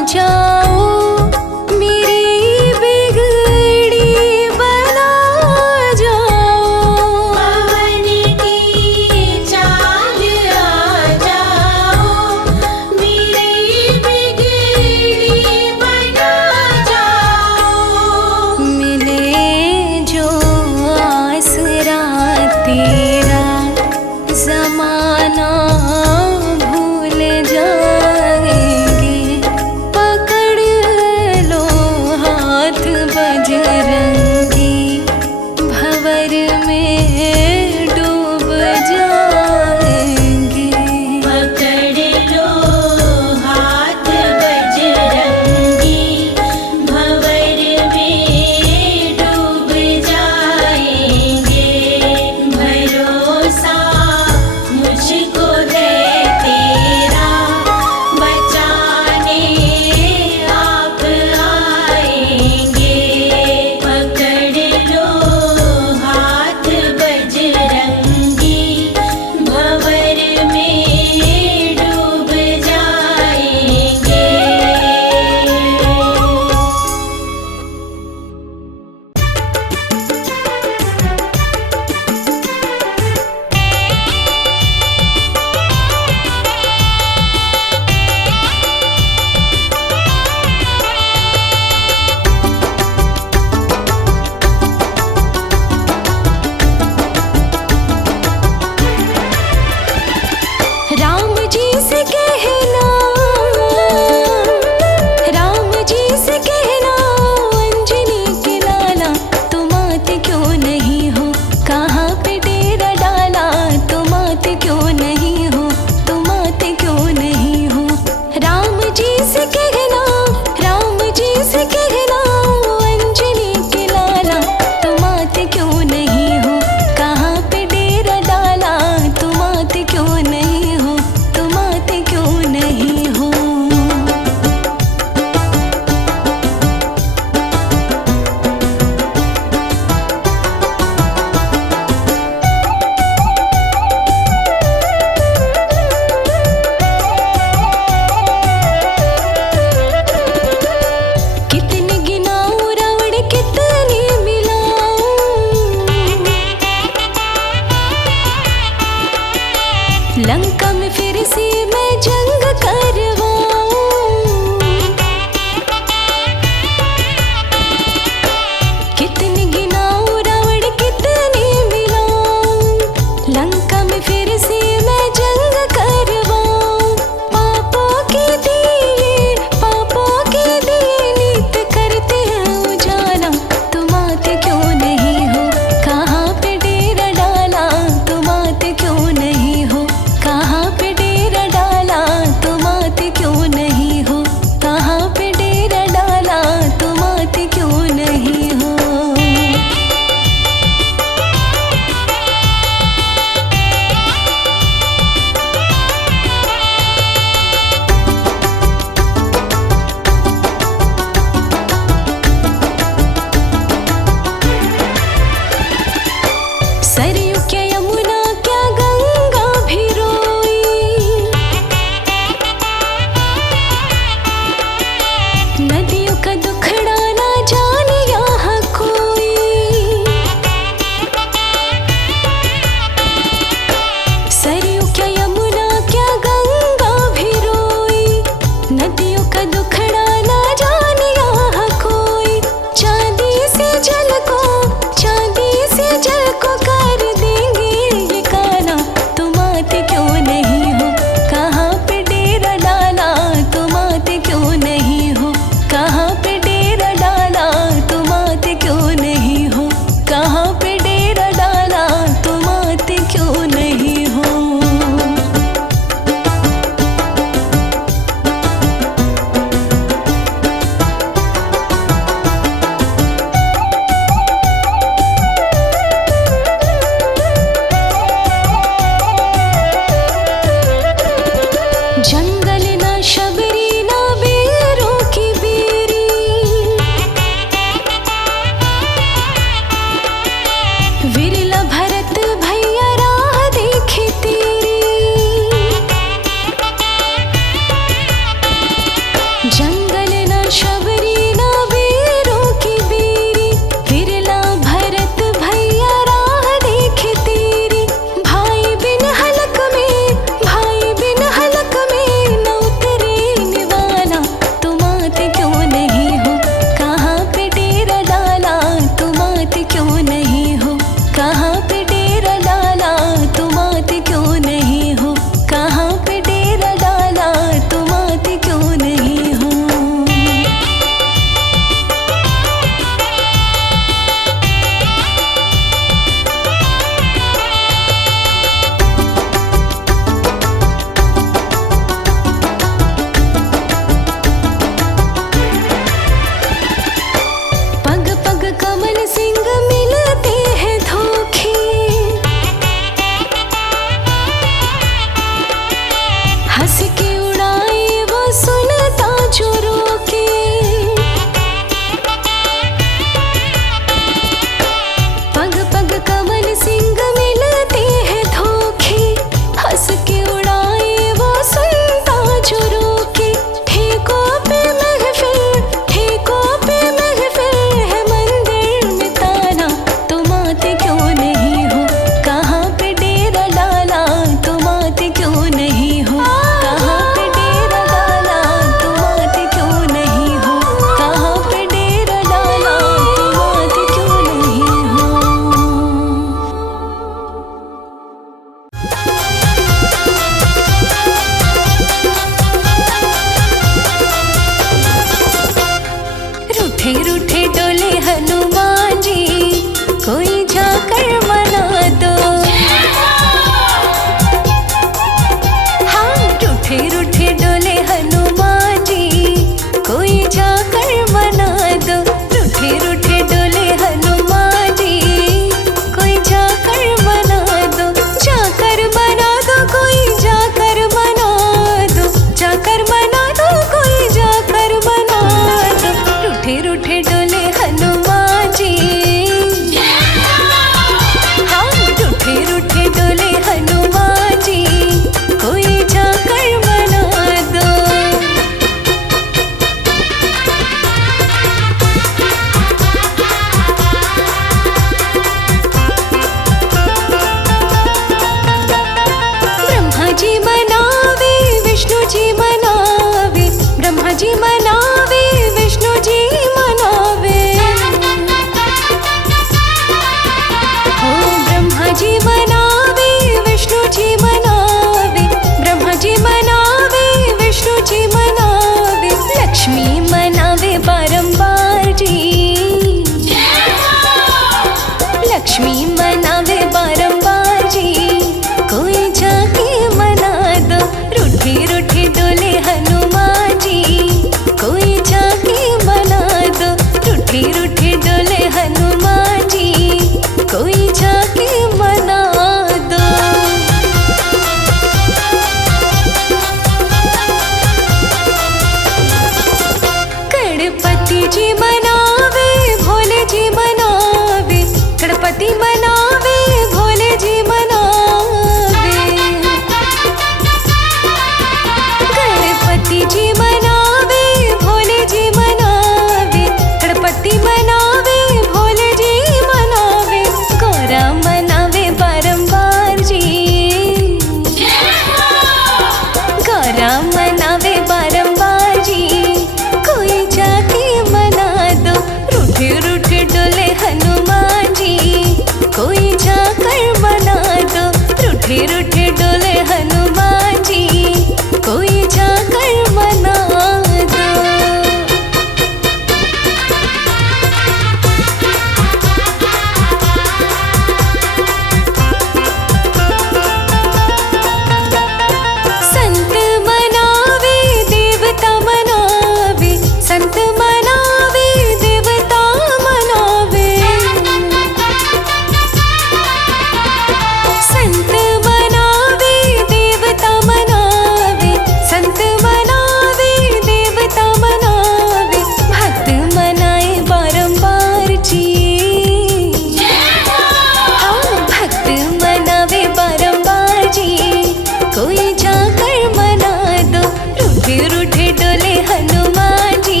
डोले हनुमान जी,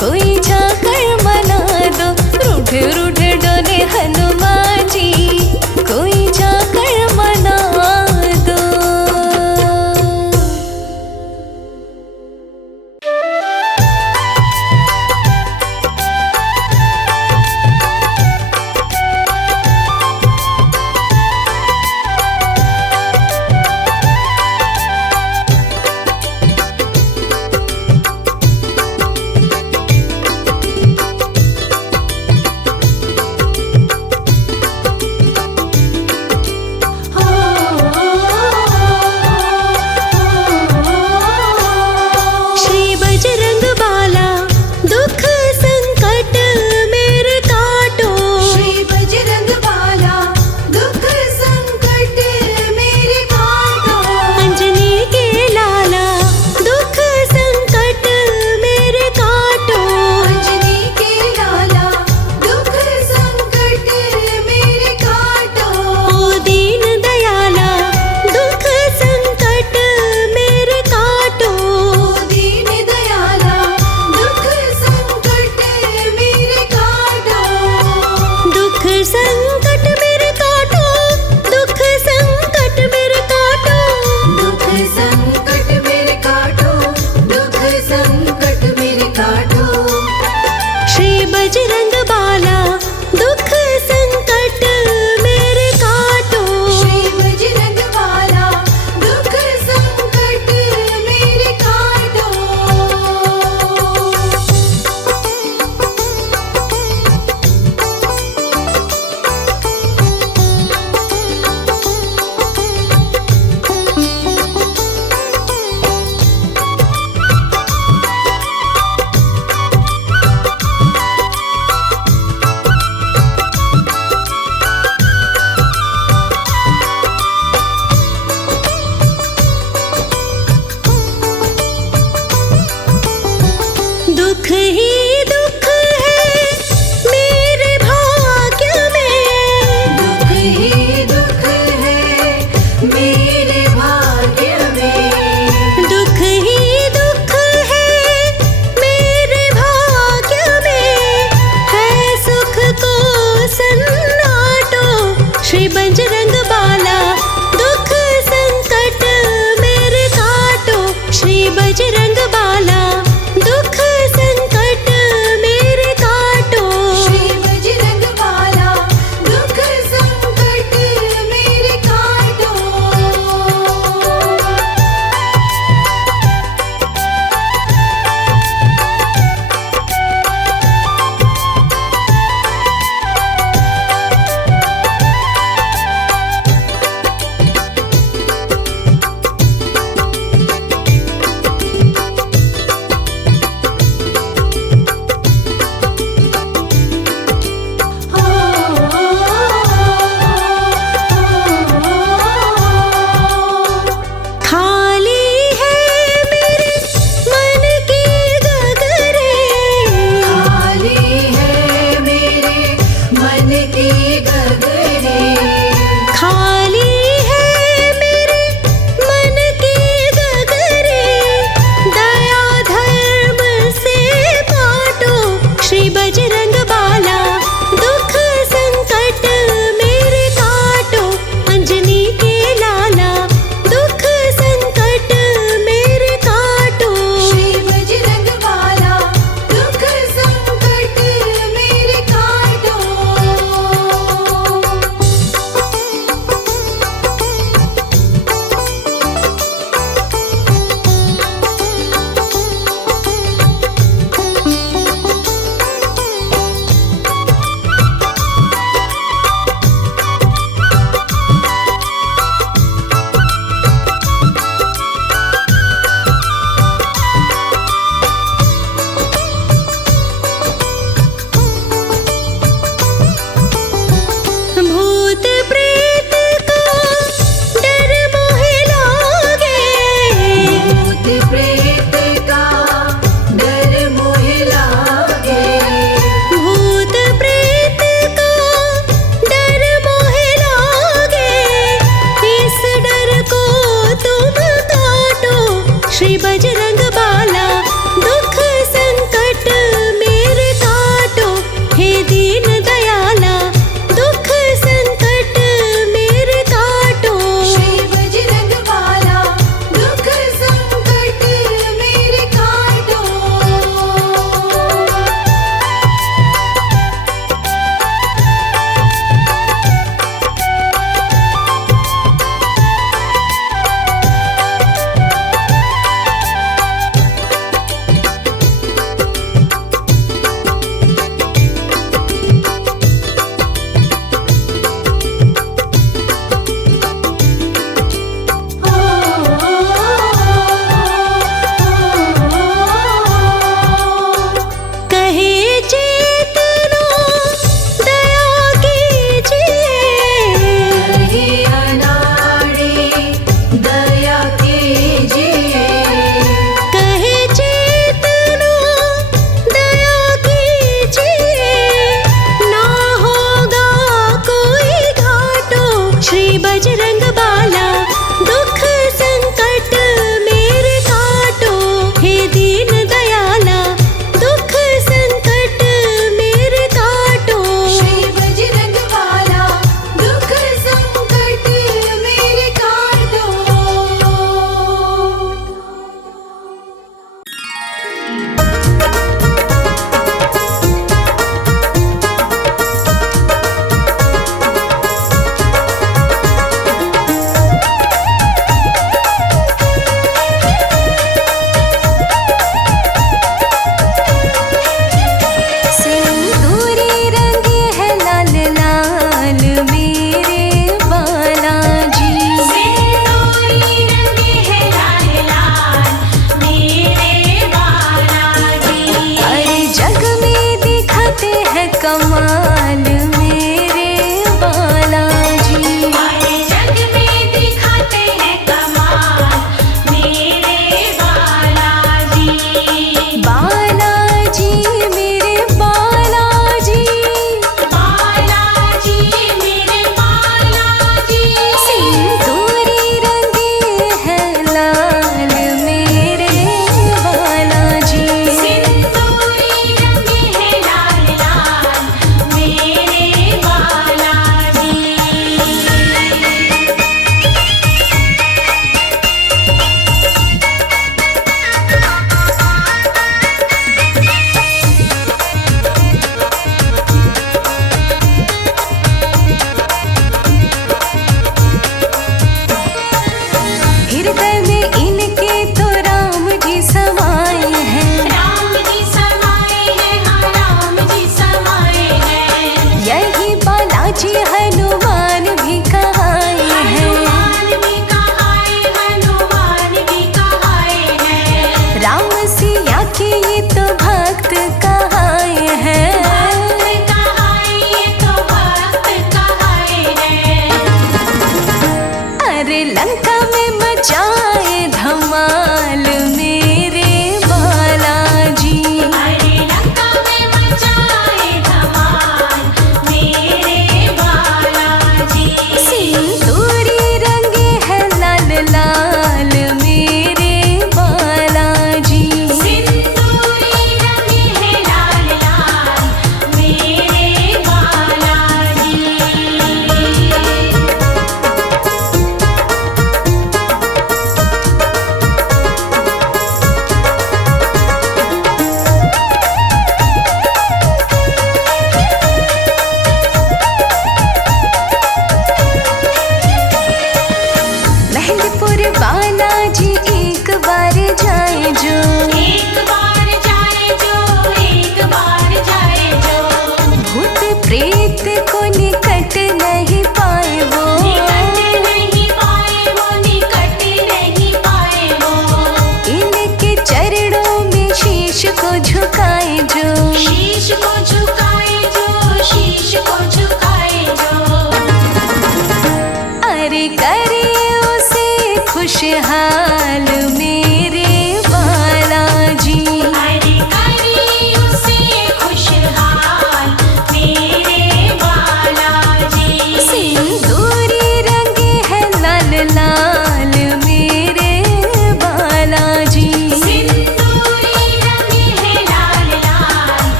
कोई जाकर मना दो, रूठे रूठे डोले हनुमान जी, कोई जाकर मना दो।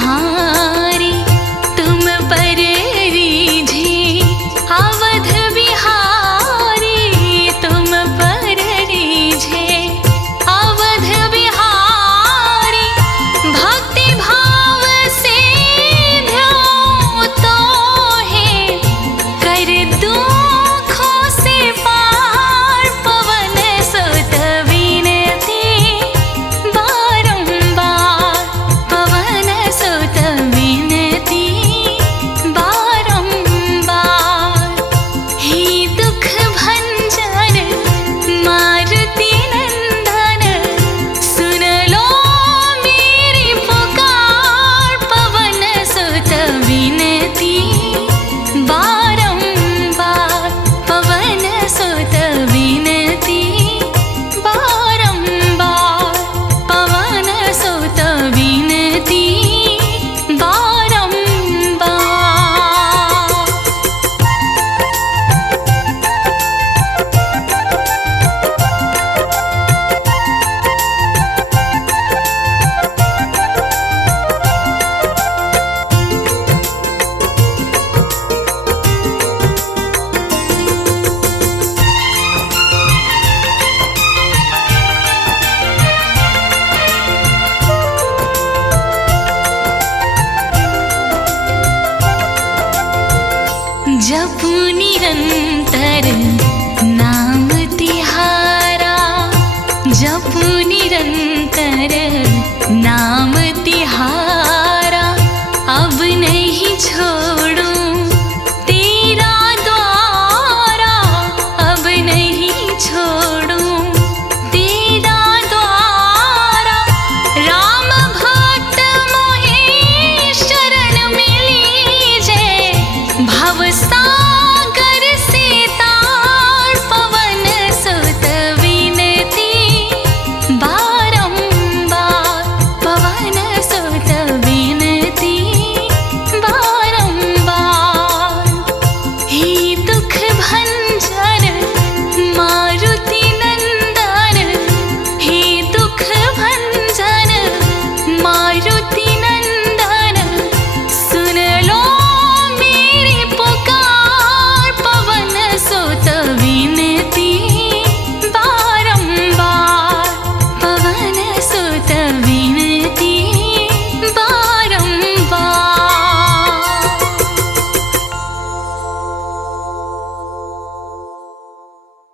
भारी, तुम पर रीझे अवध बिहारी, तुम पर रीझे अवध बिहारी। भक्ति भाव से ध्याओ तो है, कर दुखों से पार। पवन सुत विनती बारंबार, पवन सुत विनती बारंबार। हे दुख भंजन मारुति नंदन, सुन लो मेरी पुकार। पवन सुत विनती बारंबार, पवन सुत विनती बारंबार, पवन सुत विनती बारंबार। जप निरंतर